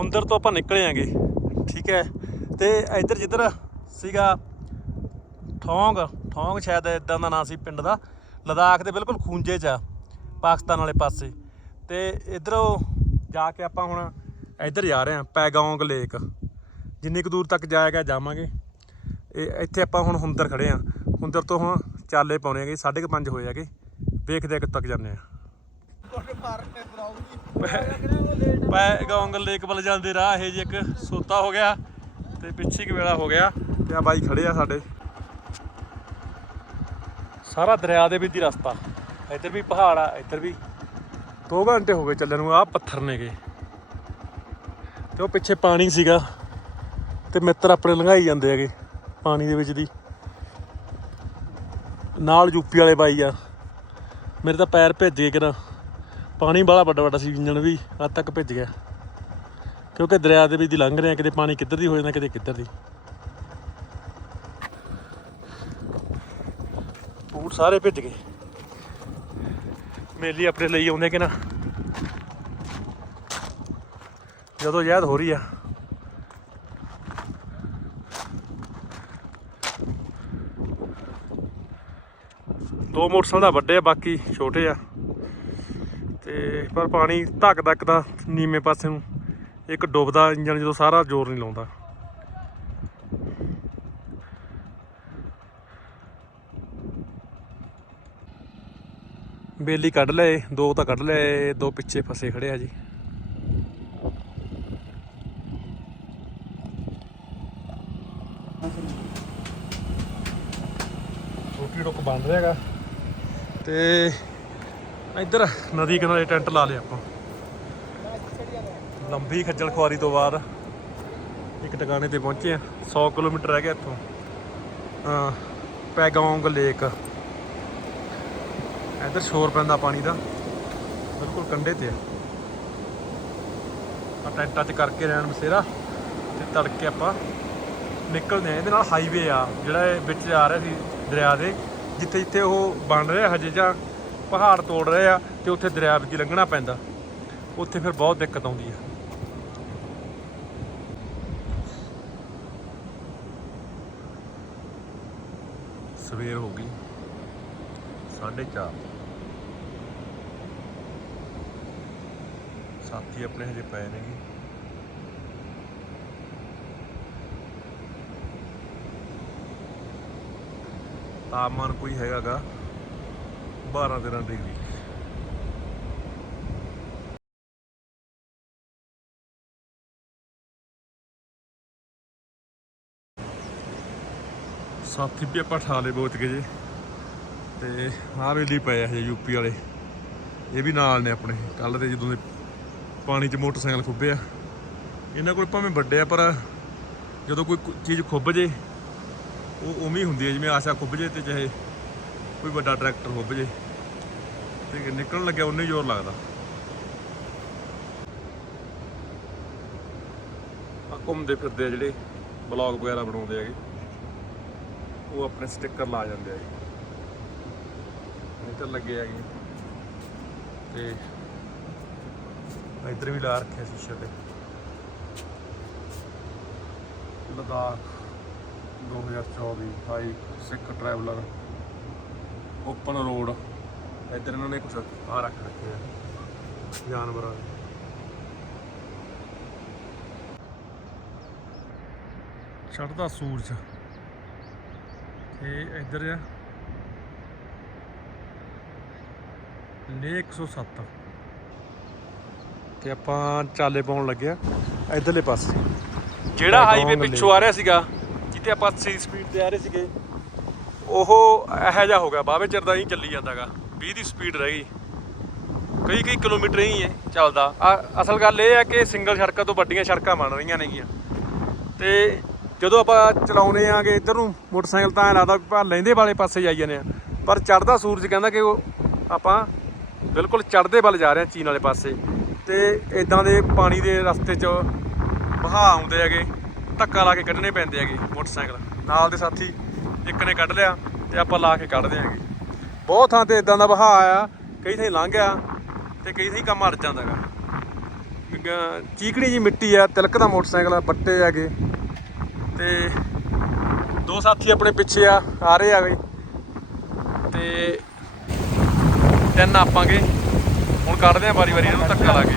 ਹੁੰਦਰ ਤੋਂ ਆਪਾਂ ਨਿਕਲੇ ਆਂਗੇ, ਠੀਕ ਹੈ? ਤੇ ਇੱਧਰ ਜਿੱਧਰ ਸੀਗਾ ਠੌਂਗ ਠੌਂਗ ਸ਼ਾਇਦ ਇਦਾਂ ਦਾ ਨਾਂ ਸੀ ਪਿੰਡ ਦਾ, ਲਦਾਖ ਦੇ ਬਿਲਕੁਲ ਖੂੰਜੇ 'ਚ ਆ, ਪਾਕਿਸਤਾਨ ਵਾਲੇ ਪਾਸੇ। ਤੇ ਇਧਰੋਂ ਜਾ ਕੇ ਆਪਾਂ ਹੁਣ ਇੱਧਰ ਜਾ ਰਹੇ ਹਾਂ, ਪੈਗੋਂਗ ਲੇਕ। ਜਿੰਨੀ ਕੁ ਦੂਰ ਤੱਕ ਜਾਏਗਾ ਜਾਵਾਂਗੇ। ਇਹ ਇੱਥੇ ਆਪਾਂ ਹੁਣ ਹੁੰਦਰ ਖੜੇ ਆ ਹੁੰਦਰ ਤੋਂ ਹੁਣ ਚਾਲੇ ਪਾਉਣੇ ਹੈਗੇ 5:30 ਹੋਏ ਹੈਗੇ। ਵੇਖਦੇ ਆ ਕਿੱਥੇ ਤੱਕ ਜਾਂਦੇ ਆ ਪੈਗੋਂਗ ਲੇਕ ਵੱਲ ਜਾਂਦੇ ਰਾਹ, ਇਹ ਜੀ ਇੱਕ ਸੋਤਾ ਹੋ ਗਿਆ ਤੇ ਪਿੱਛੇ ਕਿ ਵੇਲਾ ਹੋ ਗਿਆ ਤੇ ਆ ਬਾਈ ਖੜੇ ਆ ਸਾਡੇ। ਸਾਰਾ ਦਰਿਆ ਦੇ ਵਿੱਚ ਹੀ ਰਸਤਾ। ਇੱਧਰ ਵੀ ਪਹਾੜ ਆ, ਇੱਧਰ ਵੀ। 2 ਘੰਟੇ ਹੋ ਗਏ ਚੱਲਣ ਨੂੰ ਆ ਪੱਥਰ ਨੇਗੇ। ਤੇ ਉਹ ਪਿੱਛੇ ਪਾਣੀ ਸੀਗਾ ਤੇ ਮਿੱਤਰ ਆਪਣੇ ਲੰਘਾਈ ਜਾਂਦੇ ਹੈਗੇ, ਪਾਣੀ ਦੇ ਵਿੱਚ ਦੀ। ਨਾਲ ਯੂਪੀ ਵਾਲੇ ਬਾਈ ਆ। ਮੇਰੇ ਤਾਂ ਪੈਰ ਭਿੱਜ ਗਏ ਕਿਰਾ ਪਾਣੀ ਬਾਲਾ ਵੱਡਾ ਵੱਡਾ ਸੀ, ਇੰਜਣ ਵੀ ਹੱਦ ਤੱਕ ਭਿੱਜ ਗਿਆ। ਕਿਉਂਕਿ ਦਰਿਆ ਦੇ ਵਿੱਚ ਦੀ ਲੰਘ ਰਹੇ ਆ ਕਿਤੇ ਪਾਣੀ ਕਿੱਧਰ ਦੀ ਹੋ ਜਾਂਦਾ, ਕਿਤੇ ਕਿੱਧਰ ਦੀ। ਬੂਟ ਸਾਰੇ ਭਿੱਜ ਗਏ। ਮੇਲੀ ਆਪਣੇ ਲਈ ਆਉਂਦੇ ਕਿ ਨਾ? ਜਦੋਂ ਯਾਦ ਹੋ ਰਹੀ ਆ। ਦੋ ਮੋਟਰਸਾਈਕਲ ਦਾ ਵੱਡੇ ਆ, ਬਾਕੀ ਛੋਟੇ ਆ। ਤੇ ਪਰ ਪਾਣੀ ਧੱਕ ਧੱਕ ਦਾ ਨੀਵੇਂ ਪਾਸੇ ਨੂੰ ਇੱਕ ਡੁੱਬਦਾ ਇੰਜਨ ਜਦੋਂ ਸਾਰਾ ਜ਼ੋਰ ਨਹੀਂ ਲਾਉਂਦਾ। ਬੇਲੀ ਕੱਢ ਲਏ, ਦੋ ਤਾਂ ਕੱਢ ਲਏ, ਦੋ ਪਿੱਛੇ ਫਸੇ ਖੜੇ ਆ ਜੀ। ਛੋਟੀ ਰੁੱਕ ਬੰਦ ਰਿਹਾਗਾ ਤੇ ਇੱਧਰ ਨਦੀ ਕਿਨਾਰੇ ਟੈਂਟ ਲਾ ਲਿਆ ਆਪਾਂ। ਲੰਬੀ ਖੱਜਲ ਖੁਆਰੀ ਤੋਂ ਬਾਅਦ ਇੱਕ ਟਿਕਾਣੇ ਤੇ ਪਹੁੰਚੇ ਆ। 100 ਕਿਲੋਮੀਟਰ ਰਹਿ ਗਿਆ ਇੱਥੋਂ। ਹਾਂ ਪੈਗੋਂਗ ਲੇਕ। ਇੱਧਰ ਸ਼ੋਰ ਪੈਂਦਾ ਪਾਣੀ ਦਾ। ਬਿਲਕੁਲ ਕੰਢੇ ਤੇ ਆ। ਆ ਟੈਂਟਾਂ 'ਚ ਕਰਕੇ ਰਹਿਣ ਬਸੇਰਾ ਤੇ ਤੜਕੇ ਆਪਾਂ ਨਿਕਲਦੇ ਆ। ਇਹਦੇ ਨਾਲ ਹਾਈਵੇ ਆ। ਜਿਹੜਾ ਇਹ ਵਿੱਚ ਆ ਰਿਹਾ ਸੀ ਦਰਿਆ ਦੇ ਜਿੱਥੇ ਜਿੱਥੇ ਉਹ ਬਣ ਰਿਹਾ ਹਜੇ ਜਾਂ ਪਹਾੜ ਤੋੜ ਰਹੇ ਆ ਤੇ ਉੱਥੇ ਦਰਿਆ ਵਿੱਚ ਲੰਘਣਾ ਪੈਂਦਾ। ਉੱਥੇ ਫਿਰ ਬਹੁਤ ਦਿੱਕਤ ਆਉਂਦੀ ਆ। ਸਵੇਰ ਹੋ ਗਈ। 4:30 ਸਾਥੀ ਆਪਣੇ ਹਜੇ ਪਏ ਨੇ ਜੀ। ਤਾਪਮਾਨ ਕੋਈ ਹੈਗਾਗਾ। 12 13 ਡਿਗਰੀ। ਸਾਥੀ ਵੀ ਆਪਾਂ ਠਾਲੇ ਪਹੁੰਚ ਗਏ ਜੀ। ਤੇ ਆਹ ਵੇਲੀ ਪਏ ਆ ਹਜੇ ਯੂਪੀ ਵਾਲੇ। ਇਹ ਵੀ ਨਾਲ ਨੇ ਆਪਣੇ। ਕੱਲ ਦੇ ਜਦੋਂ ਦੇ ਪਾਣੀ 'ਚ ਮੋਟਰਸਾਈਕਲ ਖੁੱਬੇ ਆ ਇਹਨਾਂ ਕੋਲ ਭਾਵੇਂ ਵੱਡੇ ਆ, ਪਰ ਜਦੋਂ ਕੋਈ ਚੀਜ਼ ਖੁੱਬ ਜੇ, ਉਹ ਉਵੇਂ ਹੀ ਹੁੰਦੀ ਹੈ ਜਿਵੇਂ ਆਸ਼ਾ ਖੁੱਬ ਜੇ ਤੇ ਚਾਹੇ ਕੋਈ ਵੱਡਾ ਟਰੈਕਟਰ ਖੁੱਬ ਜੇ। ਤੇ ਨਿਕਲਣ ਲੱਗਿਆ ਉਨੇ ਜ਼ੋਰ ਲੱਗਦਾ। ਆ ਘੁੰਮਦੇ ਫਿਰਦੇ ਆ ਜਿਹੜੇ ਬਲੌਗ ਵਗੈਰਾ ਬਣਾਉਂਦੇ ਹੈਗੇ। ਉਹ ਆਪਣੇ ਸਟicker ਲਾ ਜਾਂਦੇ ਆ ਜੀ। ਇੱਧਰ ਲੱਗੇ ਹੈਗੇ ਤੇ ਇੱਧਰ ਵੀ ਲਾ ਰੱਖਿਆ ਸ਼ੀਸ਼ੇ ਤੇ। Ladakh 2024 hi, Sikh traveller open road ਇੱਧਰ ਇਹਨਾਂ ਨੇ ਕੁਝ ਆ ਰੱਖ ਰੱਖੇ ਆ ਜਾਨਵਰਾਂ ਦੇ ਚੜਦਾ ਸੂਰਜ। ਤੇ ਇੱਧਰ ਆ। ਲੇ 107 ਤੇ ਆਪਾਂ ਚਾਲੇ ਪਾਉਣ ਲੱਗਿਆ ਇਧਰਲੇ ਪਾਸੇ। ਜਿਹੜਾ ਹਾਈਵੇ ਪਿੱਛੋਂ ਆ ਰਿਹਾ ਸੀਗਾ ਜਿੱਤੇ ਆਪਾਂ 80 ਸਪੀਡ ਤੇ ਆ ਰਹੇ ਸੀਗੇ। ਉਹ ਇਹੋ ਜਿਹਾ ਹੋ ਗਿਆ ਬਾਵੇ ਚਿਰ ਦਾ ਹੀ ਚੱਲੀ ਜਾਂਦਾਗਾ 20 ਦੀ ਸਪੀਡ ਰਹਿ ਗਈ। ਕਈ ਕਈ ਕਿਲੋਮੀਟਰ ਹੀ ਹੈ ਚੱਲਦਾ। ਆ- ਅਸਲ ਗੱਲ ਇਹ ਹੈ ਕਿ ਸਿੰਗਲ ਸੜਕਾਂ ਤੋਂ ਵੱਡੀਆਂ ਸੜਕਾਂ ਬਣ ਰਹੀਆਂ ਨੇਗੀਆਂ। ਤੇ ਜਦੋਂ ਆਪਾਂ ਚਲਾਉਨੇ ਆਗੇ ਇੱਧਰ ਨੂੰ, ਮੋਟਰਸਾਈਕਲ ਤਾਂ ਐਂ ਲੱਗਦਾ ਵੀ ਆਪਾਂ ਲੈਂਦੇ ਵਾਲੇ ਪਾਸੇ ਜਾਈ ਜਾਂਦੇ ਆ। ਪਰ ਚੜਦਾ ਸੂਰਜ ਕਹਿੰਦਾ ਕਿ ਉਹ ਆਪਾਂ ਬਿਲਕੁਲ ਚੜਦੇ ਵੱਲ ਜਾ ਰਹੇ ਹਾਂ ਚੀਨ ਵਾਲੇ ਪਾਸੇ। ਤੇ ਇਦਾਂ ਦੇ ਪਾਣੀ ਦੇ ਰਸਤੇ 'ਚ ਵਹਾਅ ਆਉਂਦੇ ਹੈਗੇ, ਧੱਕਾ ਲਾ ਕੇ ਕੱਢਣੇ ਪੈਂਦੇ ਹੈਗੇ ਮੋਟਰਸਾਈਕਲ। ਨਾਲ ਦੇ ਸਾਥੀ ਇੱਕ ਨੇ ਕੱਢ ਲਿਆ ਤੇ ਆਪਾਂ ਲਾ ਕੇ ਕੱਢਦੇ ਹੈਗੇ ਬਹੁਤ ਥਾਂ ਤੇ ਇਦਾਂ ਦਾ ਵਹਾਅ ਆ ਕਈ ਥਾਂ ਲੰਘ ਗਿਆ ਤੇ ਕਈ ਥਾਂ ਕੰਮ ਅੜ ਜਾਂਦਾ ਹੈਗਾ ਵੀ ਗ- ਚੀਕਣੀ ਜੀ ਮਿੱਟੀ ਆ, ਤਿਲਕ ਦਾ ਮੋਟਰਸਾਈਕਲ ਆ ਬੱਟੇ ਹੈਗੇ। ਤੇ ਦੋ ਸਾਥੀ ਆਪਣੇ ਪਿੱਛੇ ਆ ਆ ਰਹੇ ਆ ਗਏ ਤੇ ਤਿੰਨ ਆਪਾਂਗੇ ਹੁਣ ਕੱਢਦੇ ਆ ਵਾਰੀ ਵਾਰੀ ਇਹਨਾਂ ਨੂੰ ਧੱਕਾ ਲਾ ਕੇ।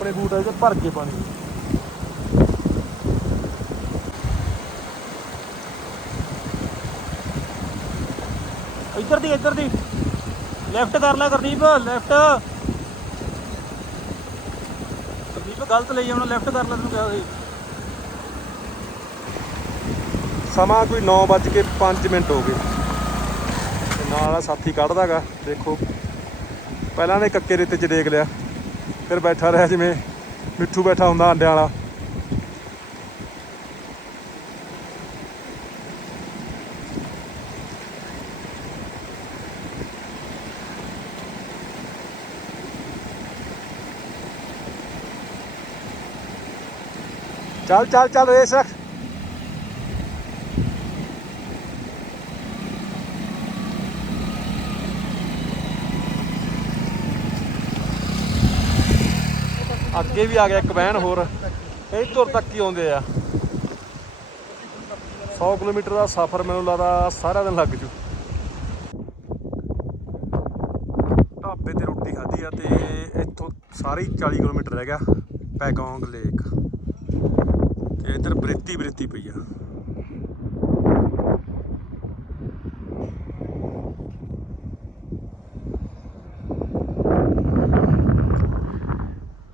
ਆਪਣੇ ਬੂਟ ਇਹਦੇ ਭਰ ਕੇ ਪਾਣੀ ਇੱਧਰ ਦੀ ਇੱਧਰ ਦੀ। ਲੈਫਟ ਕਰ ਲੈ ਗੁਰਦੀਪ ਲੈਫਟ ਗੁਰਦੀਪ, ਗਲਤ ਲਈ ਜਾਣਾ ਲੈਫਟ ਕਰ ਲੈ ਤੈਨੂੰ ਕਿਹਾ ਸੀ। ਸਮਾਂ ਕੋਈ 9:05 ਮਿੰਟ ਹੋ ਗਏ। ਤੇ ਨਾਲ ਆ ਸਾਥੀ ਕੱਢਦਾਗਾ, ਦੇਖੋ। ਪਹਿਲਾਂ ਨੇ ਕੱਕੇ ਰੇਤੇ 'ਚ ਦੇਖ ਲਿਆ। ਫਿਰ ਬੈਠਾ ਰਿਹਾ ਜਿਵੇਂ ਮਿੱਠੂ ਬੈਠਾ ਹੁੰਦਾ ਅੰਡਿਆਂ ਵਾਲਾ। ਚੱਲ ਚੱਲ ਚੱਲ ਰੇਸ ਰੱਖ। ਅੱਗੇ ਵੀ ਆ ਗਿਆ ਇੱਕ ਵੈਨ ਹੋਰ। ਇਹ ਤੁਰ ਤੱਕ ਹੀ ਆਉਂਦੇ ਆ। 100 ਕਿਲੋਮੀਟਰ ਦਾ ਸਫ਼ਰ ਮੈਨੂੰ ਲੱਗਦਾ ਸਾਰਾ ਦਿਨ ਲੱਗ ਜੂ। ਢਾਬੇ ਤੇ ਰੋਟੀ ਖਾਧੀ ਆ ਤੇ ਇੱਥੋਂ ਸਾਰੇ ਹੀ 40 ਕਿਲੋਮੀਟਰ ਰਹਿ ਗਿਆ ਪੈਗੋਂਗ ਲੇਕ। ਤੇ ਇੱਧਰ ਬਰੇਤੀ ਬਰੇਤੀ ਪਈ ਆ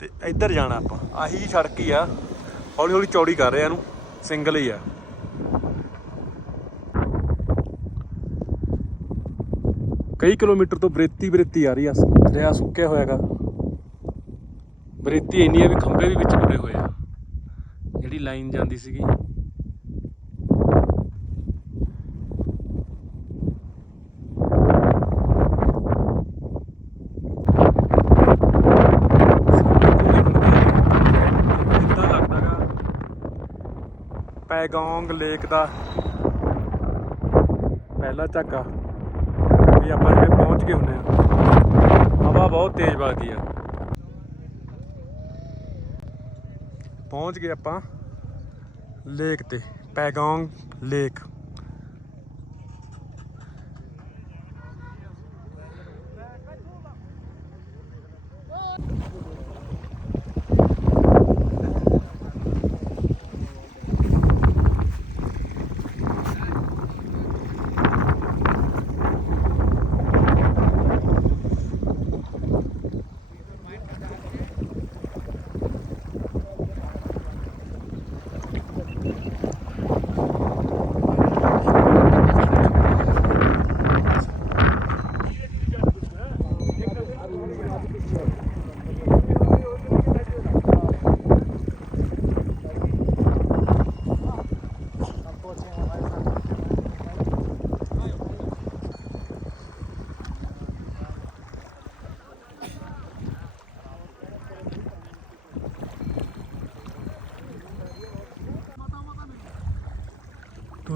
ਤੇ ਇੱਧਰ ਜਾਣਾ ਆਪਾਂ? ਆਹੀ ਸੜਕ ਹੀ ਆ। ਹੌਲੀ ਹੌਲੀ ਚੌੜੀ ਕਰ ਰਹੇ ਆ ਇਹਨੂੰ। ਸਿੰਗਲ ਹੀ ਆ। ਕਈ ਕਿਲੋਮੀਟਰ ਤੋਂ ਬਰੇਤੀ ਬਰੇਤੀ ਆ ਰਹੀ ਆ। ਦਰਿਆ ਸੁੱਕਿਆ ਹੋਇਆਗਾ। ਬਰੇਤੀ ਇੰਨੀ ਆ ਵੀ ਖੰਭੇ ਵੀ ਵਿੱਚ ਟੁੱਟੇ ਹੋਏ ਆ। ਜਿਹੜੀ ਲਾਈਨ ਜਾਂਦੀ ਸੀਗੀ ਕਿੱਦਾਂ ਲੱਗਦਾਗਾ ਪੈਗੋਂਗ ਲੇਕ ਦਾ ਪਹਿਲਾ ਝਾਕਾ ਵੀ ਆਪਾਂ ਇੱਥੇ ਪਹੁੰਚ ਗਏ ਹੁੰਦੇ ਆ ਹਵਾ ਬਹੁਤ ਤੇਜ਼ ਵਗਦੀ ਆ। ਪਹੁੰਚ ਗਏ ਆਪਾਂ ਲੇਕ ਤੇ, ਪੈਗੋਂਗ ਲੇਕ।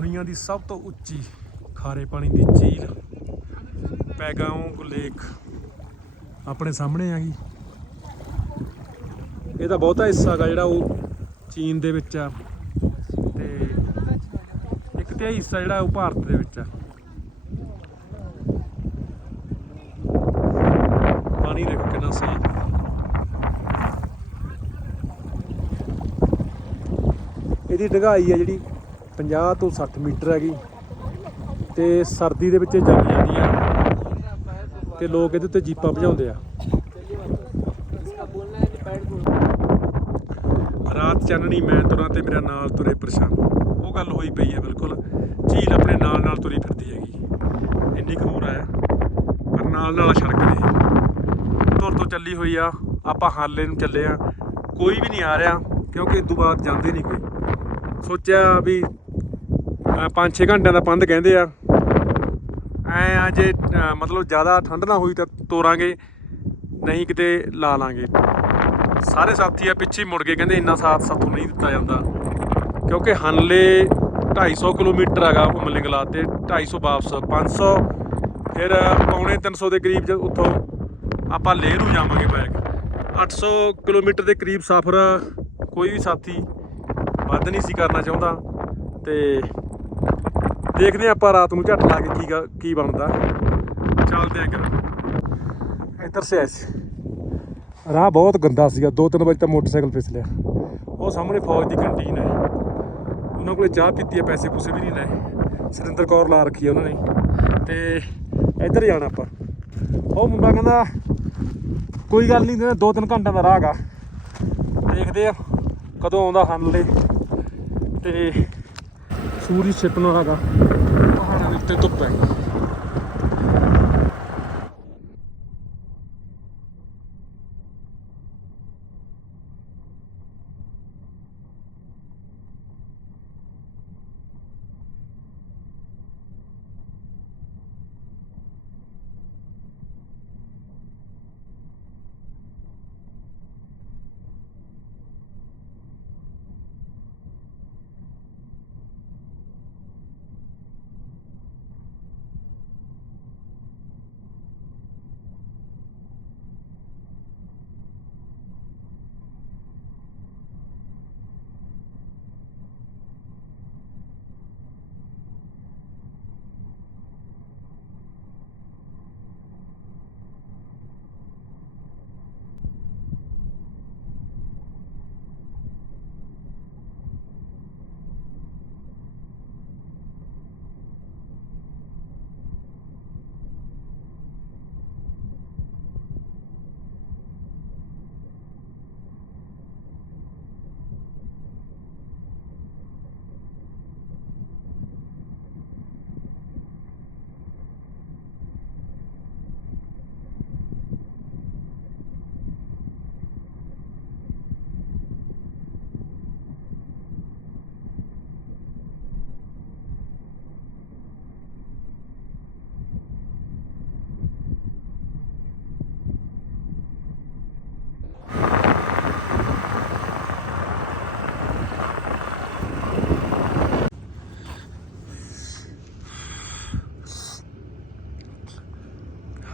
ਦੁਨੀਆ ਦੀ ਸਭ ਤੋਂ ਉੱਚੀ ਖਾਰੇ ਪਾਣੀ ਦੀ ਝੀਲ ਪੈਗਾਉਂਗ ਲੇਕ ਆਪਣੇ ਸਾਹਮਣੇ ਆ ਗਈ। ਇਹਦਾ ਬਹੁਤਾ ਹਿੱਸਾ ਹੈਗਾ ਜਿਹੜਾ ਉਹ ਚੀਨ ਦੇ ਵਿੱਚ ਆ। ਤੇ ਇੱਕ ਤੇ ਹਿੱਸਾ ਜਿਹੜਾ ਉਹ ਭਾਰਤ ਦੇ ਵਿੱਚ ਆ। ਪਾਣੀ ਦੇਖੋ ਕਿੰਨਾ ਸਾਫ਼। ਇਹਦੀ ਡੂੰਘਾਈ ਆ ਜਿਹੜੀ 50 ਤੋਂ 60 ਮੀਟਰ ਹੈਗੀ ਤੇ ਸਰਦੀ ਦੇ ਵਿੱਚ ਇਹ ਜੰਮ ਜਾਂਦੀ ਆ ਤੇ ਲੋਕ ਇਹਦੇ ਉੱਤੇ ਜੀਪਾਂ ਭਜਾਉਂਦੇ ਆ। ਰਾਤ ਚਾਨਣੀ, ਮੈਂ ਤੁਰਾਂ ਤੇ ਮੇਰਾ ਨਾਲ ਤੁਰੇ ਪਰੇਸ਼ਾਨ। ਉਹ ਗੱਲ ਹੋਈ ਪਈ ਹੈ ਬਿਲਕੁਲ। ਝੀਲ ਆਪਣੇ ਨਾਲ ਨਾਲ ਤੁਰੀ ਫਿਰਦੀ ਹੈਗੀ। ਇੰਨੀ ਖੂਰ ਦੂਰ ਆ ਪਰ ਨਾਲ ਨਾਲ ਸੜਕ ਨੇ ਤੁਰ ਤੋਂ ਚੱਲੀ ਹੋਈ ਆ। ਆਪਾਂ ਹਾਲੇ ਨੂੰ ਚੱਲੇ ਆ। ਕੋਈ ਵੀ ਨਹੀਂ ਆ ਰਿਹਾ, ਕਿਉਂਕਿ ਇਸ ਤੋਂ ਬਾਅਦ ਜਾਂਦੇ ਨਹੀਂ ਕੋਈ। ਸੋਚਿਆ ਵੀ 5-6 ਘੰਟਿਆਂ ਦਾ ਪੰਧ ਕਹਿੰਦੇ ਆ। ਐ ਆ ਜੇ ਮਤਲਬ ਜ਼ਿਆਦਾ ਠੰਡ ਨਾ ਹੋਈ ਤਾਂ ਤੋਰਾਂਗੇ, ਨਹੀਂ ਕਿਤੇ ਲਾ ਲਾਂਗੇ। ਸਾਰੇ ਸਾਥੀ ਆ ਪਿੱਛੇ ਮੁੜ ਕੇ ਕਹਿੰਦੇ ਇੰਨਾ ਸਾਥ ਸਾਥੋਂ ਨਹੀਂ ਦਿੱਤਾ ਜਾਂਦਾ। ਕਿਉਂਕਿ ਹਨਲੇ 250 ਕਿਲੋਮੀਟਰ ਹੈਗਾ ਉਮਲਿੰਗਲਾ ਤੇ 250 ਵਾਪਸ 500 ਫਿਰ ਪੌਣੇ 300 ਦੇ ਕਰੀਬ ਜਦ ਉੱਥੋਂ ਆਪਾਂ ਲੇਹ ਨੂੰ ਜਾਵਾਂਗੇ ਬੈਕ 800 ਕਿਲੋਮੀਟਰ ਦੇ ਕਰੀਬ ਸਫ਼ਰ ਕੋਈ ਵੀ ਸਾਥੀ ਵੱਧ ਨਹੀਂ ਸੀ ਕਰਨਾ ਚਾਹੁੰਦਾ। ਤੇ ਦੇਖਦੇ ਹਾਂ ਆਪਾਂ ਰਾਤ ਨੂੰ ਝੱਟ ਲਾ ਕੇ ਕੀ ਗ- ਕੀ ਬਣਦਾ। ਚੱਲਦੇ ਆਂ ਕਰ ਇੱਧਰ ਸੇ ਰਾਹ ਬਹੁਤ ਗੰਦਾ ਸੀਗਾ। 2-3 ਵਜੇ ਤੱਕ ਮੋਟਰਸਾਈਕਲ ਫਿਸਲਿਆ ਉਹ ਸਾਹਮਣੇ ਫੌਜ ਦੀ ਕੰਟੀਨ ਹੈ। ਉਹਨਾਂ ਕੋਲੇ ਚਾਹ ਪੀਤੀ ਹੈ, ਪੈਸੇ ਪੂਸੇ ਵੀ ਨਹੀਂ ਲਏ। ਸੁਰਿੰਦਰ ਕੌਰ ਲਾ ਰੱਖੀ ਹੈ ਉਹਨਾਂ ਨੇ। ਤੇ ਇੱਧਰ ਜਾਣਾ ਆਪਾਂ। ਉਹ ਮੁੰਡਾ ਕਹਿੰਦਾ, ਕੋਈ ਗੱਲ ਨਹੀਂ, ਦੋ 2-3 ਘੰਟਿਆਂ ਦਾ ਰਾਹ ਹੈਗਾ। ਦੇਖਦੇ ਆ ਕਦੋਂ ਆਉਂਦਾ ਹਨਲੇ ਤੇ ਸੂਰਜ ਛਿਪਣ ਵਾਲਾ ਹੈਗਾ। ਪਹਾੜਾਂ ਦੇ ਉੱਤੇ ਧੁੱਪ ਹੈ।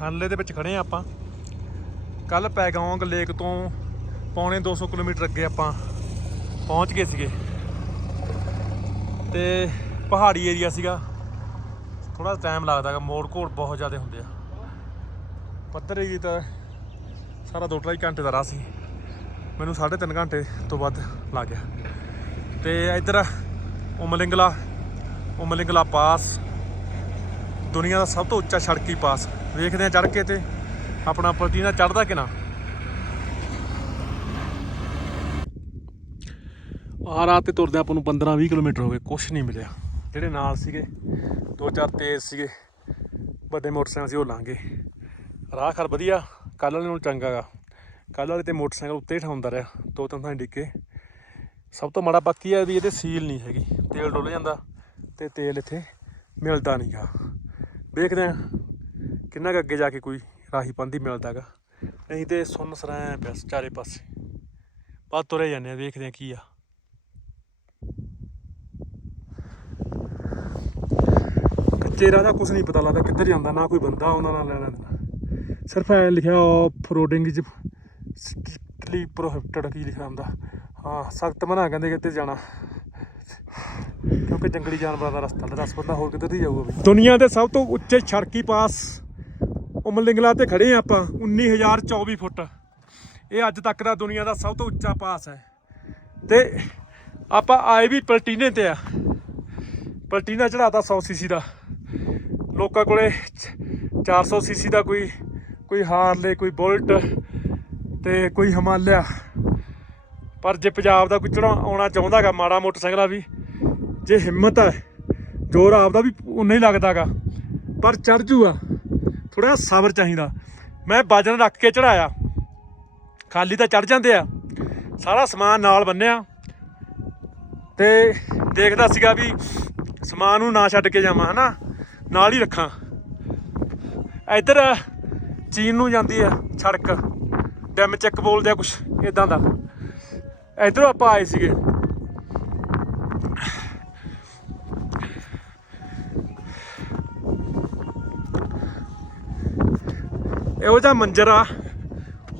ਹਨਲੇ ਦੇ ਵਿੱਚ ਖੜੇ ਆ ਆਪਾਂ। ਕੱਲ ਪੈਗੌਂਗ ਲੇਕ ਤੋਂ ਪੌਣੇ 200 ਕਿਲੋਮੀਟਰ ਅੱਗੇ ਆਪਾਂ ਪਹੁੰਚ ਗਏ ਸੀਗੇ। ਤੇ ਪਹਾੜੀ ਏਰੀਆ ਸੀਗਾ। ਥੋੜਾ ਟਾਈਮ ਲੱਗਦਾਗਾ ਮੋੜ ਘੋੜ ਬਹੁਤ ਜ਼ਿਆਦਾ ਹੁੰਦੇ ਆ। ਪੱਧਰ ਏਰੀਆ ਤਾਂ ਸਾਰਾ ਦੋ ਢਾਈ ਘੰਟੇ ਦਾ ਰਾਹ ਸੀ। ਮੈਨੂੰ 3.5 ਘੰਟੇ ਤੋਂ ਵੱਧ ਲੱਗ ਗਿਆ। ਤੇ ਇੱਧਰ ਉਮਲਿੰਗਲਾ ਉਮਲਿੰਗਲਾ ਪਾਸ, ਦੁਨੀਆ ਦਾ ਸਭ ਤੋਂ ਉੱਚਾ ਸੜਕੀ ਪਾਸ। ਵੇਖਦੇ ਆ ਚੜ ਕੇ ਤੇ ਆਪਣਾ ਪਲਟੀਨਾ ਚੜਦਾ ਕਿ ਨਾ ਆ ਰਾਤ ਤੇ ਤੁਰਦੇ ਆਪਾਂ ਨੂੰ 15-20 ਕਿਲੋਮੀਟਰ ਹੋ ਗਏ, ਕੁਛ ਨਹੀਂ ਮਿਲਿਆ। ਜਿਹੜੇ ਨਾਲ ਸੀਗੇ, ਦੋ ਚਾਰ ਤੇਜ਼ ਸੀਗੇ, ਵੱਡੇ ਮੋਟਰਸਾਈਕਲ ਸੀ, ਉਹ ਲਾਂਗੇ ਰਾਹ ਖਰ ਵਧੀਆ ਕੱਲ ਵਾਲੇ ਨੂੰ ਚੰਗਾ ਗਾ। ਕੱਲ ਵਾਲੇ ਤੇ ਮੋਟਰਸਾਈਕਲ ਉੱਤੇ ਹੀ ਠਾਉਂਦਾ ਰਿਹਾ, ਦੋ ਤਿੰਨ ਥਾਂ ਡਿੱਗੇ ਸਭ ਤੋਂ ਮਾੜਾ ਬਾਕੀ ਹੈ ਵੀ ਇਹਦੇ ਸੀਲ ਨਹੀਂ ਹੈਗੀ, ਤੇਲ ਡੁੱਲ ਜਾਂਦਾ ਤੇ ਤੇਲ ਇੱਥੇ ਮਿਲਦਾ ਨਹੀਂਗਾ ਵੇਖਦੇ ਆ ਕਿੰਨਾ ਕੁ ਅੱਗੇ ਜਾ ਕੇ ਕੋਈ ਰਾਹੀ ਪੰਦੀ ਮਿਲਦਾਗਾ? ਨਹੀਂ ਤੇ ਸੁੰਨ ਸਰਾਂ ਪਿਆ ਚਾਰੇ ਪਾਸੇ। ਬਾਅਦ ਤੁਰੇ ਜਾਂਦੇ ਆ, ਵੇਖਦੇ ਆ ਕੀ ਆ। ਕੱਚੇ ਰਾਹ ਦਾ ਕੁਝ ਨਹੀਂ ਪਤਾ ਲੱਗਦਾ ਕਿੱਧਰ ਜਾਂਦਾ, ਨਾ ਕੋਈ ਬੰਦਾ ਉਹਨਾਂ ਨਾਲ ਲੈਣਾ ਦੇਣਾ। ਸਿਰਫ ਐ ਲਿਖਿਆ off roading is strictly prohibited ਕੀ ਲਿਖਿਆ ਹੁੰਦਾ। ਹਾਂ, ਸਖਤ ਮਨਾ ਕਹਿੰਦੇ ਕਿੱਥੇ ਜਾਣਾ। ਕਿਉਂਕਿ ਜੰਗਲੀ ਜਾਨਵਰਾਂ ਦਾ ਰਸਤਾ ਤੇ 10 ਬੰਦਾ ਹੋਰ ਕਿੱਧਰ ਦੀ ਜਾਊਗਾ ਬਈ? ਦੁਨੀਆ ਦੇ ਸਭ ਤੋਂ ਉੱਚੇ ਸੜਕੀ ਪਾਸ ਉਮਲਿੰਗਲਾ ਤੇ ਖੜੇ ਆ ਆਪਾਂ 19024 ਫੁੱਟ। ਇਹ ਅੱਜ ਤੱਕ ਦਾ ਦੁਨੀਆ ਦਾ ਸਭ ਤੋਂ ਉੱਚਾ ਪਾਸ ਹੈ। ਤੇ ਆਪਾਂ ਆਏ ਵੀ ਪਲਟੀਨੇ ਤੇ ਆ। ਪਲਟੀਨਾ ਚੜਾਤਾ 100 ਸੀਸੀ ਦਾ। ਲੋਕਾਂ ਕੋਲੇ 400 ਸੀਸੀ ਦਾ ਕੋਈ ਕੋਈ ਹਾਰਲੇ, ਕੋਈ ਬੁਲਟ ਤੇ ਕੋਈ ਹਿਮਾਲਿਆ। ਪਰ ਜੇ ਪੰਜਾਬ ਦਾ ਕੋਈ ਚੜਾ ਆਉਣਾ ਚਾਹੁੰਦਾਗਾ ਮਾੜਾ ਮੋਟਰਸਾਈਕਲ ਵੀ ਜੇ ਹਿੰਮਤ ਹੈ, ਜ਼ੋਰ ਆਪਦਾ ਵੀ ਉਨਾ ਹੀ ਲੱਗਦਾਗਾ ਪਰ ਚੜ ਜੂਗਾ ਥੋੜਾ ਸਬਰ ਚਾਹੀਦਾ। ਮੈਂ ਵਜਨ ਰੱਖ ਕੇ ਚੜਾਇਆ ਖਾਲੀ ਤਾਂ ਚੜ ਜਾਂਦੇ ਆ। ਸਾਰਾ ਸਮਾਨ ਨਾਲ ਬੰਨਿਆ ਤੇ ਦੇਖਦਾ ਸੀਗਾ ਵੀ ਸਮਾਨ ਨੂੰ ਨਾ ਛੱਡ ਕੇ ਜਾਵਾਂ, ਹਨਾ? ਨਾਲ ਹੀ ਰੱਖਾਂ। ਇੱਧਰ ਚੀਨ ਨੂੰ ਜਾਂਦੀ ਆ, ਸੜਕ। ਡੈਮ ਚੈੱਕ ਬੋਲਦੇ ਆ ਕੁਛ ਇਦਾਂ ਦਾ। ਇਧਰੋਂ ਆਪਾਂ ਆਏ ਸੀਗੇ। ਇਹੋ ਜਿਹਾ ਮੰਜ਼ਰ ਆ।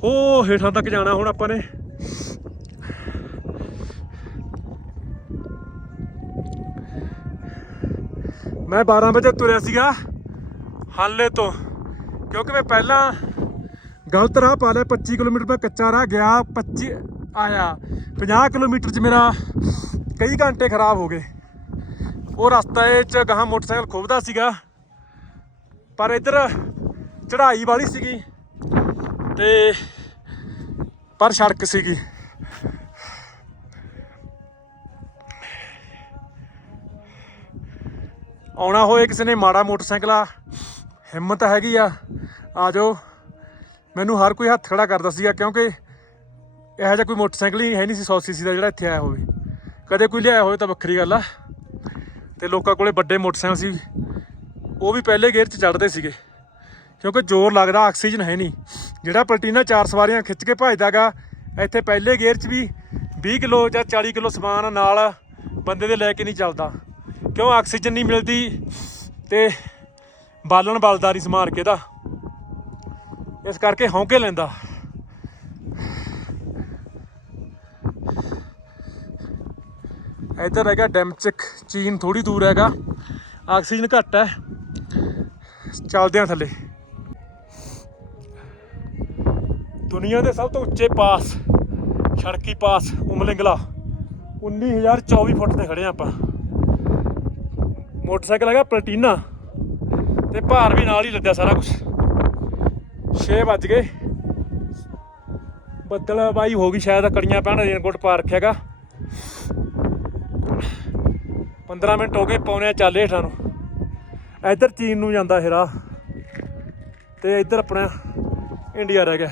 ਉਹ ਹੇਠਾਂ ਤੱਕ ਜਾਣਾ ਹੁਣ ਆਪਾਂ ਨੇ। ਮੈਂ 12 ਵਜੇ ਤੁਰਿਆ ਸੀਗਾ, ਹਾਲੇ ਤੋਂ। ਕਿਉਂਕਿ ਮੈਂ ਪਹਿਲਾਂ ਗਲਤ ਰਾਹ ਪਾ ਲਿਆ 25 ਕਿਲੋਮੀਟਰ ਮੈਂ ਕੱਚਾ ਰਾਹ ਗਿਆ 25 ਆਇਆ। 50 ਕਿਲੋਮੀਟਰ ਚ ਮੇਰਾ ਕਈ ਘੰਟੇ ਖਰਾਬ ਹੋ ਗਏ। ਉਹ ਰਸਤੇ ਚ ਗਾਹਾਂ ਮੋਟਰਸਾਈਕਲ ਖੁੱਬਦਾ ਸੀਗਾ। ਪਰ ਇੱਧਰ ਚੜ੍ਹਾਈ ਵਾਲੀ ਸੀਗੀ ਤੇ ਪਰ ਸੜਕ ਸੀਗੀ। ਆਉਣਾ ਹੋਏ ਕਿਸੇ ਨੇ ਮਾੜਾ ਮੋਟਰਸਾਈਕਲ ਆ, ਹਿੰਮਤ ਹੈਗੀ ਆ ਆ ਜਾਓ। ਮੈਨੂੰ ਹਰ ਕੋਈ ਹੱਥ ਖੜਾ ਕਰਦਾ ਸੀਗਾ ਕਿਉਂਕਿ ਇਹੋ ਜਿਹਾ ਕੋਈ ਮੋਟਰਸਾਈਕਲ ਹੀ ਹੈ ਨਹੀਂ ਸੀ 100 ਸੀਸੀ ਦਾ ਜਿਹੜਾ ਇੱਥੇ ਆਇਆ ਹੋਵੇ। ਕਦੇ ਕੋਈ ਲਿਆਇਆ ਹੋਵੇ ਤਾਂ ਵੱਖਰੀ ਗੱਲ ਆ। ਤੇ ਲੋਕਾਂ ਕੋਲੇ ਵੱਡੇ ਮੋਟਰਸਾਈਕਲ ਸੀ, ਉਹ ਵੀ ਪਹਿਲੇ ਗੇਅਰ 'ਚ ਚੜਦੇ ਸੀਗੇ। ਕਿਉਂਕਿ ਜ਼ੋਰ ਲੱਗਦਾ, ਆਕਸੀਜਨ ਹੈ ਨਹੀਂ। ਜਿਹੜਾ ਪਲਟੀਨਾ ਚਾਰ ਸਵਾਰੀਆਂ ਖਿੱਚ ਕੇ ਭਜਦਾਗਾ, ਇੱਥੇ ਪਹਿਲੇ ਗੇਅਰ 'ਚ ਵੀ 20 ਕਿਲੋ ਜਾਂ 40 ਕਿਲੋ ਸਮਾਨ ਨਾਲ ਬੰਦੇ ਦੇ ਲੈ ਕੇ ਨਹੀਂ ਚੱਲਦਾ। ਕਿਉਂ? ਆਕਸੀਜਨ ਨਹੀਂ ਮਿਲਦੀ ਤੇ ਬਾਲਣ ਬਲਦਾਰੀ ਸਮਾਰ ਕੇ ਦਾ। ਇਸ ਕਰਕੇ ਹੌਂਕੇ ਲੈਂਦਾ। ਇੱਧਰ ਹੈਗਾ ਡੈਮਚਿਕ, ਚੀਨ ਥੋੜੀ ਦੂਰ ਹੈਗਾ। ਆਕਸੀਜਨ ਘੱਟ ਹੈ। ਚੱਲਦੇ ਆ ਥੱਲੇ। ਦੁਨੀਆ ਦੇ ਸਭ ਤੋਂ ਉੱਚੇ ਪਾਸ, ਸੜਕੀ ਪਾਸ, ਉਮਲਿੰਗਲਾ 19024 ਫੁੱਟ ਤੇ ਖੜੇ ਆ ਆਪਾਂ। ਮੋਟਰਸਾਈਕਲ ਹੈਗਾ ਪਲਟੀਨਾ ਤੇ ਭਾਰ ਵੀ ਨਾਲ ਹੀ ਲੱਦਿਆ ਸਾਰਾ ਕੁਝ 6 ਵੱਜ ਗਏ। ਬੱਦਲ ਬਾਈ ਹੋ ਗਈ ਸ਼ਾਇਦ, ਕੜੀਆਂ ਪੈਣ ਰੇਨਕੋਟ ਪਾ ਰੱਖਿਆਗਾ 15 ਮਿੰਟ ਹੋ ਗਏ, ਪੌਣੇ ਚੱਲੇ ਹੇਠਾਂ ਨੂੰ। ਇੱਧਰ ਚੀਨ ਨੂੰ ਜਾਂਦਾ ਇਹ ਰਾਹ। ਤੇ ਇੱਧਰ ਆਪਣਾ ਇੰਡੀਆ ਰਹਿ ਗਿਆ।